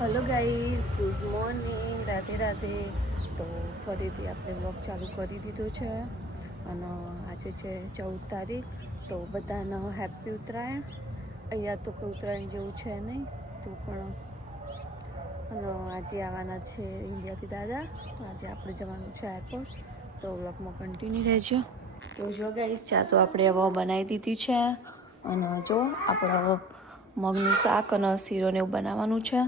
Hello guys, good morning, Radhe Radhe. તો ફરીથી આપણે વ્લોગ ચાલુ કરી દીધો છે અને આજે છે 14 તારીખ. તો બધાને હેપી ઉત્તરાયણ. અહીંયા તો કોઈ ઉત્તરાયણ જેવું છે નહીં તો પણ અને આજે આવવાના છે ઇન્ડિયાથી દાદા. તો આજે આપણે જવાનું છે એરપોર્ટ. તો વ્લોગમાં કન્ટિન્યુ રહેજો. તો જો ગાઈઝ, ચા તો આપણે હવે બનાવી દીધી છે અને જો આપણે મગનું શાક અને શીરો ને એવું બનાવવાનું છે.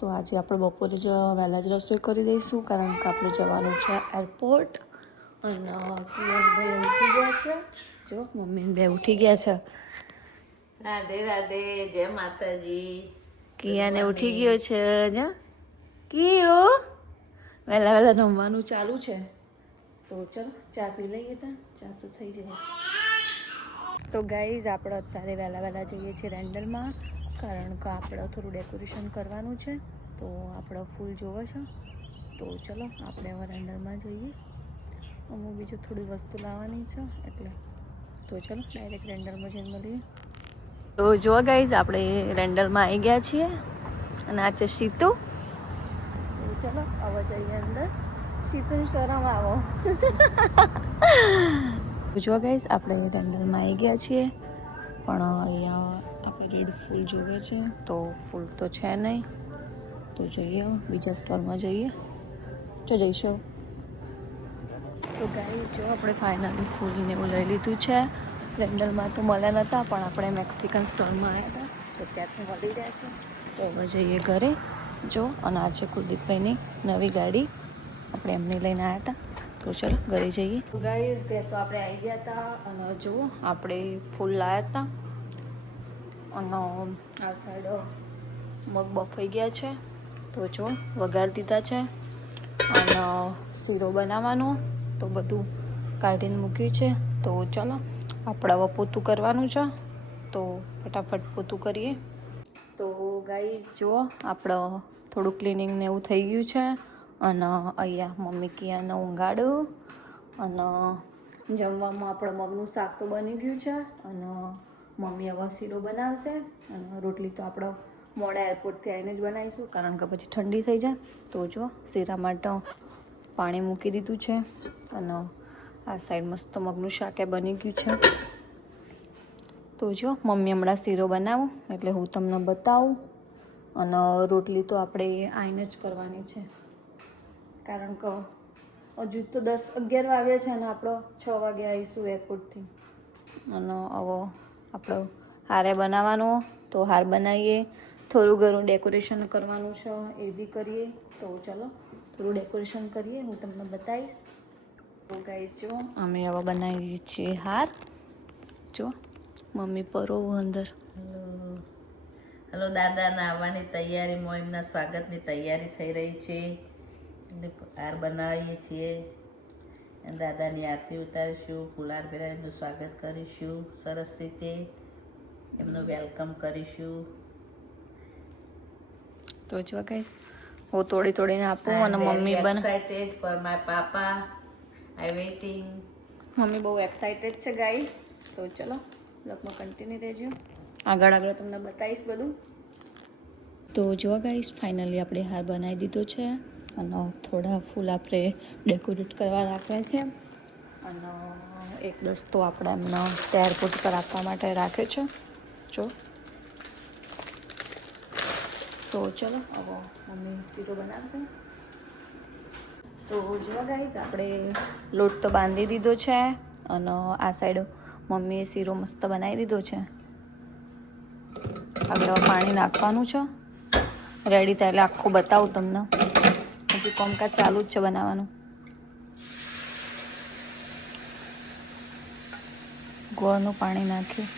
તો આજે આપણે બપોરે જ વહેલા જ રસોઈ કરી દઈશું કારણ કે આપણે જવાનું છે એરપોર્ટ. અને કિરણભાઈ ઉઠી ગયા છે. જો મમ્મીને બે ઉઠી ગયા છે. રાધે રાધે, જય માતાજી. કિયાને ઉઠી ગયો છે. જા કિયો વહેલા વહેલા રમવાનું ચાલુ છે. તો ચલો ચા પી લઈએ. ત્યાં ચા તો થઈ જાય. તો ગાઈઝ, આપણે અત્યારે વહેલા વહેલા જઈએ છીએ રેન્ડલમાં કારણ કે આપણે થોડું ડેકોરેશન કરવાનું છે. તો આપણે ફૂલ જોવે છે. તો ચલો આપણે હવે રેન્ડલમાં જઈએ. અમુક બીજું થોડી વસ્તુ લાવવાની છે એટલે તો ચલો ડાયરેક્ટ રેન્ડલમાં જઈને મળીએ. તો જો ગાઈઝ, આપણે રેન્ડલમાં આવી ગયા છીએ અને આ છે સીતુ. તો ચલો હવે જઈએ અંદર. સીતુની શરમ આવો. જો ગાઈઝ, આપણે રેન્ડલમાં આવી ગયા છીએ પણ અહીંયા આપણે રેડ ફૂલ જોવે છે તો ફૂલ તો છે નહીં. તો જોઈએ બીજા સ્ટોરમાં જઈએ. જો જઈશું. તો ગાઈઝ, જો આપણે ફાઇનલી ફૂલને એવું લઈ લીધું છે. રેન્ડલમાં તો મળ્યા નહોતા પણ આપણે મેક્સિકન સ્ટોરમાં આવ્યા હતા તો ત્યાંથી મળી રહ્યા છે. તો હવે જઈએ ઘરે. જો અને આ છે કુલદીપભાઈની નવી ગાડી. આપણે એમને લઈને આવ્યા હતા. તો ચલો ઘરે જઈએ. ગાઈઝ, ઘરે તો આપણે આવી ગયા હતા અને જુઓ આપણે ફૂલ લાવ્યા હતા અને આ સાઈડ મગ બફાઈ ગયા છે. તો જો વઘાર દીધા છે અને શીરો બનાવવાનો તો બધું કાઢીને મૂક્યું છે. તો ચલો આપણે હવે પોતું કરવાનું છે તો ફટાફટ પોતું કરીએ. તો ગાઈઝ, જુઓ આપણે થોડું ક્લિનિંગ ને એવું થઈ ગયું છે અને અહીંયા મમ્મી કિયાને ઊંઘાડું અને જમવામાં આપણે મગનું શાક તો બની ગયું છે અને મમ્મી હવે શીરો બનાવશે અને રોટલી તો આપણે મોડા એરપોર્ટથી આવીને જ બનાવીશું કારણ કે પછી ઠંડી થઈ જાય. તો જો શીરા માટે પાણી મૂકી દીધું છે અને આ સાઈડ મસ્ત મગનું શાક એ બની ગયું છે. તો જો મમ્મી હમણાં શીરો બનાવું એટલે હું તમને બતાવું અને રોટલી તો આપણે આવીને જ કરવાની છે કારણ કે હજુ તો 10-11 વાગ્યા છે અને આપણે 6 વાગે આવીશું એરપોર્ટથી. અને હવે આપણે હારે બનાવવાનો તો હાર બનાવીએ. થોડું ઘણું ડેકોરેશન કરવાનું છે એ બી કરીએ. તો ચલો થોડું ડેકોરેશન કરીએ, હું તમને બતાવીશ. તો ગાઈસ, જો અમે હવે બનાવીએ છીએ હાર. જો મમ્મી પરો અંદર. હલો, દાદાના આવવાની તૈયારીમાં એમના સ્વાગતની તૈયારી થઈ રહી છે. એટલે હાર બનાવીએ છીએ. દાદાની આરતી ઉતારીશું, ફુલાર પહેરા એમનું સ્વાગત કરીશું, સરસ રીતે એમનું વેલકમ કરીશું. તો જો ગાઈસ, હું તોડીને આપું અને mummy excited for my papa. I waiting. Mummy બહુ એક્સાઇટેડ છે ગાઈસ. તો ચલો બ્લોગમાં કન્ટિન્યુ રહેજો. આગળ તમને બતાવીશ બધું. તો જો ગાઈસ, ફાઇનલી આપણે હાર બનાવી દીધો છે અને થોડા ફૂલ આપણે ડેકોરેટ કરવા રાખ્યા છે અને એક દસ્તો આપણે એમને એરપોર્ટ પર આપવા માટે રાખ્યો છે. જો તો ચલો હવે મમ્મી શીરો બનાવશે. તો જો ગાઈસ, આપણે લોટ તો બાંધી દીધો છે અને આ સાઈડ મમ્મીએ શીરો મસ્ત બનાવી દીધો છે. આપણે પાણી નાખવાનું છે. રેડી થાય એટલે આખું બતાવું તમને. હજી કોમકાજ ચાલુ જ છે બનાવવાનું. ગોળનું પાણી નાખ્યું.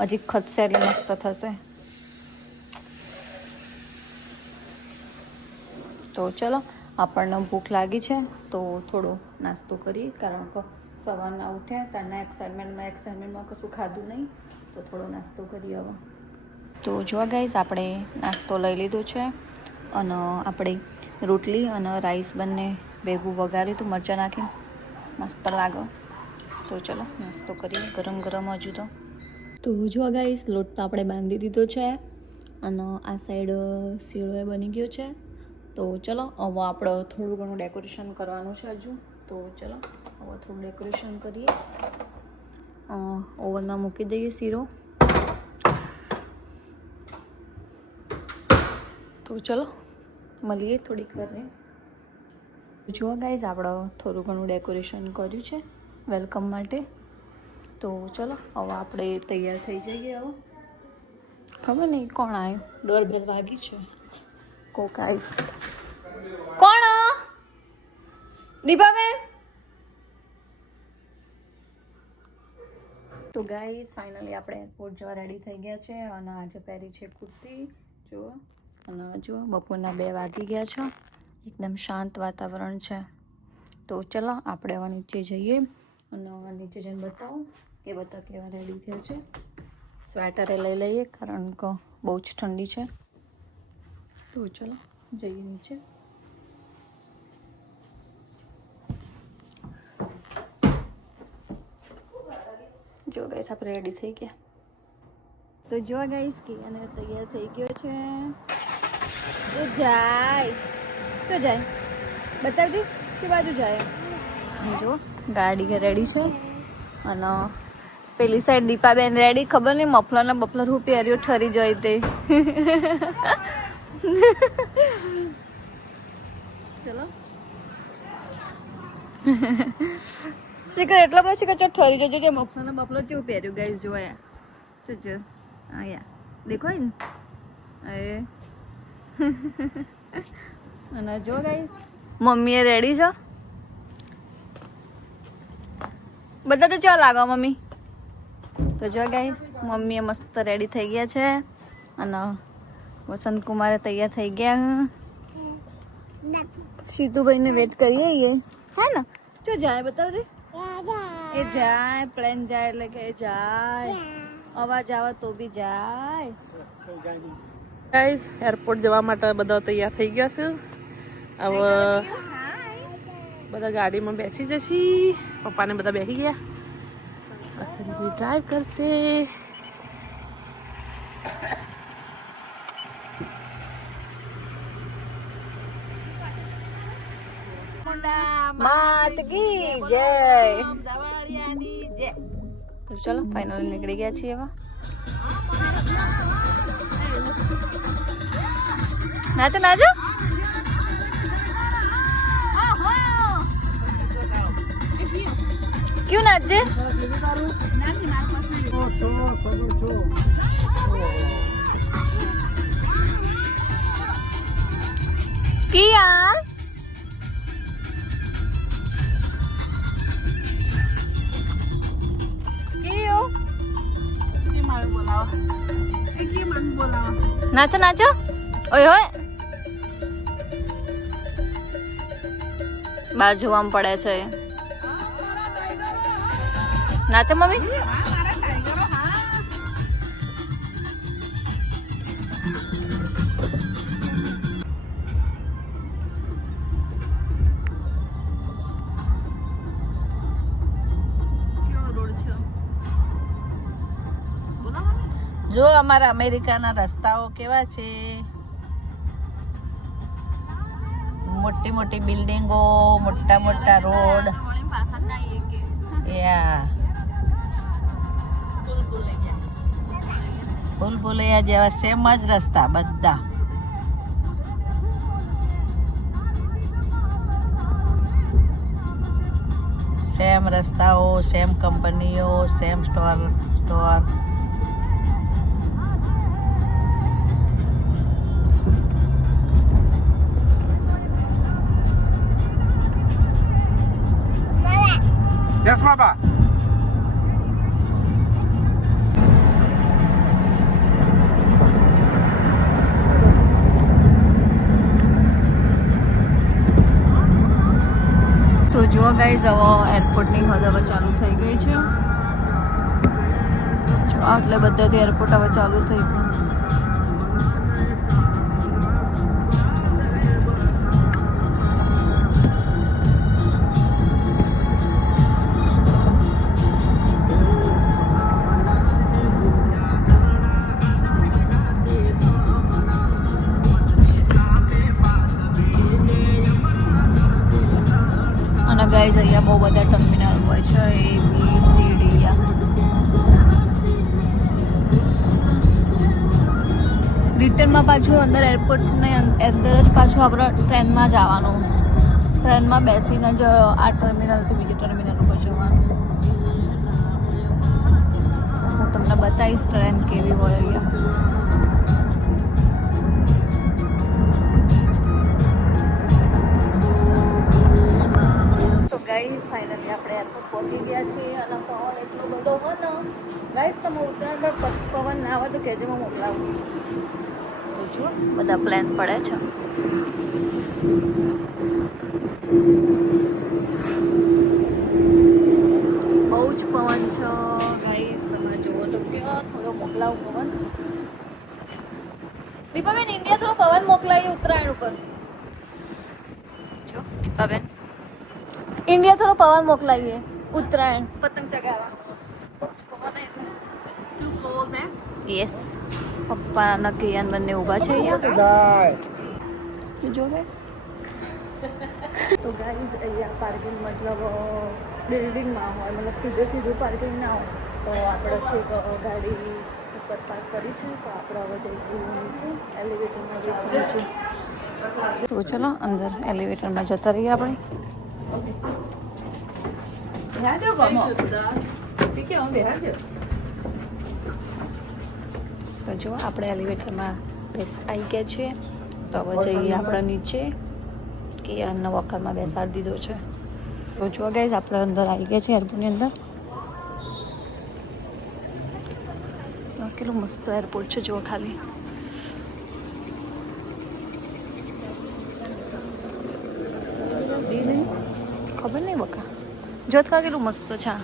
હજી ખદશે એટલે મસ્ત થશે. તો ચલો, આપણને ભૂખ લાગી છે તો થોડો નાસ્તો કરીએ કારણ કે સવારના ઉઠ્યા ત્યારના એક્સાઇટમેન્ટમાં કશું ખાધું નહીં તો થોડો નાસ્તો કરીએ હવે. તો જો ગાઈઝ, આપણે નાસ્તો લઈ લીધો છે અને આપણે રોટલી અને રાઈસ બંને ભેગું વઘાર્યું હતું મરચાં નાખીને, મસ્ત લાગે. તો ચલો નાસ્તો કરીએ ગરમ ગરમ. હજુ તો જો ગાઈસ, લોટ તો આપણે બાંધી દીધો છે અને આ સાઈડ શીરો બની ગયો છે. તો ચલો હવે આપણે થોડું ઘણું ડેકોરેશન કરવાનું છે હજુ. તો ચલો હવે થોડું ડેકોરેશન કરીએ. ઓવનમાં મૂકી દઈએ શીરો. તો ચલો મળીએ થોડીક વારને. જુઓ ગાઈઝ, આપણે થોડું ઘણું ડેકોરેશન કર્યું છે વેલકમ માટે. તો ચલો હવે આપણે તૈયાર થઈ જઈએ. હવે ખબર નહીં કોણ આવ્યું, ડોરબેલ વાગી છે, કોક આવ્યું. કોણ? દીપાબેન. તો ગાઈઝ ફાઇનલી આપણે એરપોર્ટ જવા રેડી થઈ ગયા છે. અને આજે પહેરી છે કુર્તી. જુઓ, અને જુઓ બપોરના 2 વાગી ગયા છે. એકદમ શાંત વાતાવરણ છે. તો ચલો આપણે હવે નીચે જઈએ અને નીચે જઈને બતાવો કે બધા કેવા રેડી થયા છે. સ્વેટરે લઈ લઈએ કારણ કે બહુ જ ઠંડી છે. તો ચલો જઈએ નીચે. જો ગાઈસ આપણે રેડી થઈ ગયા. તો જો ગાઈસ કે અને તૈયાર થઈ ગયો છે. એ જાય તો જાય, બતાવી દે કે બાજુ જાય. જો ગાડી રેડી છે. અને પેલી સાઈડ દીપાબેન રેડી. ખબર નહીં મફલર ને બફલર હું પહેર્યો ઠરી જાય તે. ચલો શીખર એટલા પછી કે ઠરી જજો કે મફલર ને બફલર જેવું પહેર્યું. ગાઈસ જોયા જો અહીંયા દેખો ને. અને જો ગાઈસ મમ્મીએ રેડી છે. બધા તો ચાલ લાગો મમ્મી. તો જો ગાઈસ મમ્મીએ મસ્ત રેડી થઈ ગયા છે. અને વસંત કુમારે તૈયાર થઈ ગયા. સીતુભાઈને વેટ કરીએ હે ને. જો જાય બતાવ દે. એ જાય, પ્લેન જાય એટલે કે જાય, અવાજ આવે તો બી જાય. ગાઈસ એરપોર્ટ જવા માટે બધા તૈયાર થઈ ગયા છે. હવે બધા ગાડીમાં બેસી જશે. પપ્પાને બધા બેસી ગયા. સંજી ડ્રાઈવ કરશે. માત કી જય. તો ચલો ફાઇનલી નીકળી ગયા છીએ. હવે નાચો નાચો. ક્યું નાચે? કિયા નાચો નાચો. ઓય હોય બહાર જોવામાં પડે છે. નાચો મમ્મી. જો અમારા અમેરિકાના રસ્તાઓ કેવા છે. મોટી મોટી બિલ્ડિંગો, મોટા મોટા રોડ. ભૂલ ભૂલૈયા જેવા સેમ જ રસ્તા બધા. સેમ રસ્તાઓ, સેમ કંપનીઓ, સેમ સ્ટોર. Yes, Baba. તો જો ગાઈઝ હવે એરપોર્ટની હદ હવે ચાલુ થઈ ગઈ છે. જો એટલે બધાથી એરપોર્ટ હવે ચાલુ થઈ ગયું. ગાઈઝ અહીંયા બહુ બધા ટર્મિનલ હોય છે ABCD રિટર્નમાં પાછું અંદર એરપોર્ટની અંદર જ પાછું આપણે ટ્રેનમાં જવાનું, ટ્રેનમાં બેસીને જ આ ટર્મિનલથી બીજી ટર્મિનલ ઉપર જવાનું. હું તમને બતાવીશ ટ્રેન કેવી હોય અહીંયા. ગાઈઝ ફાઇનલી આપણે એરપોર્ટ પહોંચી ગયા છીએ અને પવન એટલો બધો હોય ને ગાઈઝ તમે ઉત્તરાયણ પર પવન ના આવે તો કહેજો હું મોકલાવું. તો જુઓ બધા પ્લાન પડે છે. બહુ જ પવન છે ગાઈઝ, તમે જુઓ તો કેવો થોડો મોકલાવું પવન. દીપાબેન ઇન્ડિયા થોડો પવન મોકલાવીએ ઉત્તરાયણ ઉપર. જો દીપાબેન ઇન્ડિયા થોડો પવન મોકલાવીએ ઉત્તરાયણ પતંગ ચગાવવા. યસ, પપ્પા અને કિયાન બંને ઊભા છે અહીંયા. જો ગાઈસ તો ગાઈઝ અહીંયા પાર્કિંગ મતલબ બિલ્ડિંગમાં હોય, મતલબ સીધું પાર્કિંગ ના હોય. તો આપણે છે ગાડી ઉપર પાર્ક કરી છે, તો આપણે હવે જઈશું નીચે એલિવેટરમાં જઈશું નીચે. તો ચલો અંદર એલિવેટરમાં જતા રહીએ આપણે. તો જો આપણે એલિવેટરમાં આવી ગયા છીએ. તો હવે જઈએ આપણે નીચે, કે અન્ય વોકરમાં બેસાડી દીધો છે. તો જો ગાઈઝ આપણે અંદર આવી ગયા છીએ એરપોર્ટની અંદર. કેટલું મસ્ત એરપોર્ટ છે જો ખાલી. ખબર નહીં બકા, જોતકા કેટલું મસ્ત છે.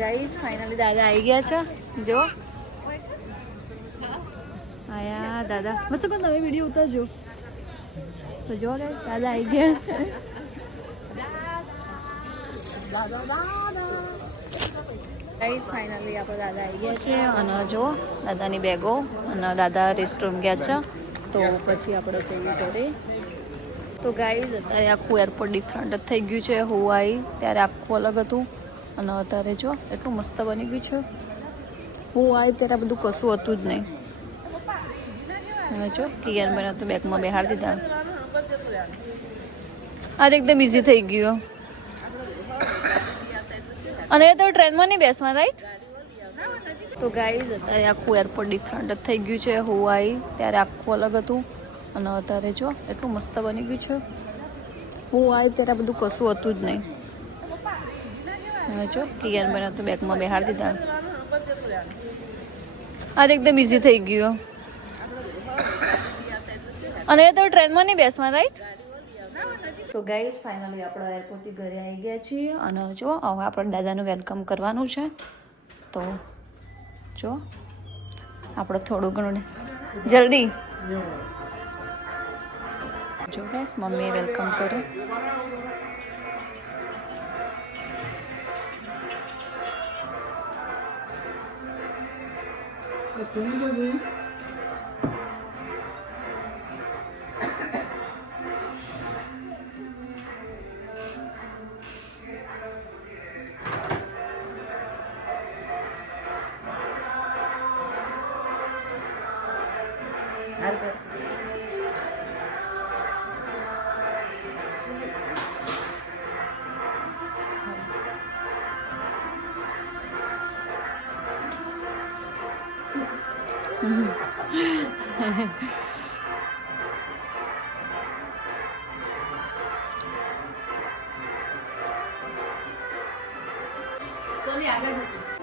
ગાઈઝ ફાઇનલી દાદા આવી ગયા છે. જો આયા દાદા, મસ્ત કોઈ નવી વિડીયો ઉતારજો. તો જો ગાઈઝ દાદા આવી ગયા. ગાઈઝ ફાઇનલી આપણે દાદા આવી ગયા છે અને જો દાદાની બેગો, અને દાદા રેસ્ટરૂમ ગયા છે. તો પછી આપણે જઈએ ઘરે. તો ગાઈઝ અત્યારે આખું એરપોર્ટ ડિફરન્ટ જ થઈ ગયું છે. હું આવી ત્યારે આખું અલગ હતું અને અત્યારે જો એટલું મસ્ત બની ગયું છે. હું આવી ત્યારે બધું કશું હતું જ નહીં. અને જો કિયાન બને તો બેગમાં બેહાડી દીધા. આ એકદમ ઇઝી થઈ ગયું. અને એ તો ટ્રેનમાં નહીં બેસવા, રાઈટ? તો ગાઈઝ અત્યારે આખું એરપોર્ટ ડિફરન્ટ જ થઈ ગયું છે. હું આવી ત્યારે આખું અલગ હતું અને અત્યારે જો એટલું મસ્ત બની ગયું છે. હું આવી ત્યારે બધું કશું હતું જ નહીં. અને જો કિયાન બને તો બેગમાં બેહાડી દીધા. આ એકદમ ઇઝી થઈ ગયું. અને એ તો ટ્રેનમાં નહીં બેસવા, રાઈટ? તો ગાઈઝ ફાઇનલી આપણે એરપોર્ટથી ઘરે આવી ગયા છીએ અને જો હવે આપણે દાદાનું વેલકમ કરવાનું છે. તો જો આપણે થોડું ઘણું જલ્દી જો ગાઈસ મમ્મીએ વેલકમ કર્યું.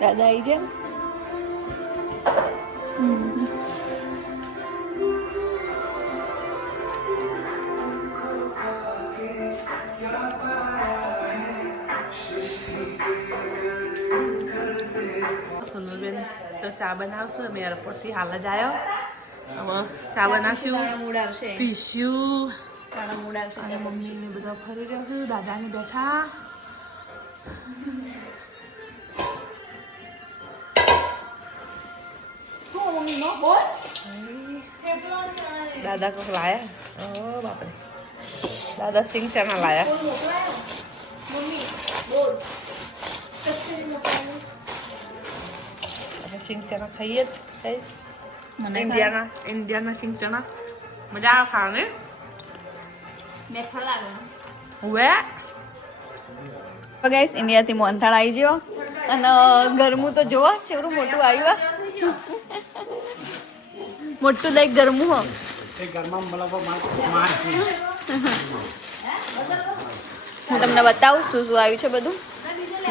દાદા આવી જાય. સોનલબેન તો ચા બનાવશે. અમે એરપોર્ટથી હાલ જ આવ્યો. હવે ચા બનાવશું, પીશું અને મમ્મીને બધા ફરી રહ્યો છું. દાદાને બેઠા. દાદા કોક લાયા. ઓ બાપરે. દાદા સિંગ ચણા લાયા. અમે સિંગ ચણા ખાઈએ જ guys. ઇન્ડિયાના સિંગ ચણા મજા આવે ખાવાને. મીઠા લાગે. હવે ગાઈસ ઇન્ડિયાથી મોહનથાળ આવી ગયો અને ગરમું તો જોવા ચેવડું મોટું આવ્યું. મોટું દહીં ગરમું હો. હું તમને બતાવું શું શું આવ્યું છે બધું.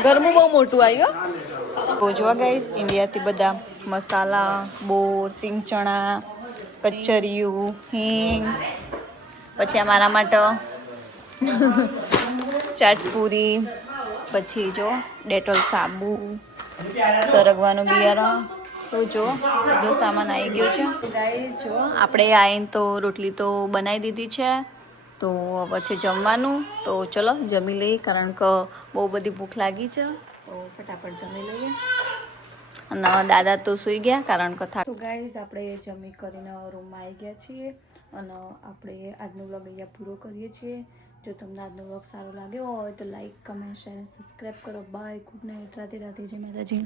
ગરમું બહુ મોટું આવ્યું. તો જોવા ગાઈસ ઇન્ડિયાથી બધા મસાલા, બોર, સિંગ ચણા, કચરિયું, હિંગ, પછી અમારા માટે ચાટપુરી, પછી જો ડેટોલ સાબુ, સરગવાનું બિયારણ. તો જો બધો સામાન આવી ગયો છે ગાઈસ. જો આપણે આવીને તો રોટલી તો બનાવી દીધી છે. તો પછી જમવાનું તો ચલો જમી લઈએ, કારણ કે બહુ બધી ભૂખ લાગી છે. તો ફટાફટ જમી લઈએ. અને દાદા તો સૂઈ ગયા કારણ કે તો ગાઈસ આપણે જમી કરીને રૂમમાં આવી ગયા છીએ અને આપણે આજનો વ્લોગ અહીંયા પૂરો કરીએ છીએ. જો તમને આજનો વ્લોગ સારો લાગ્યો હોય તો લાઈક, કમેન્ટ, શેર, સબસ્ક્રાઈબ કરો. Bye, good night, Radhe Radhe, જય માતાજી.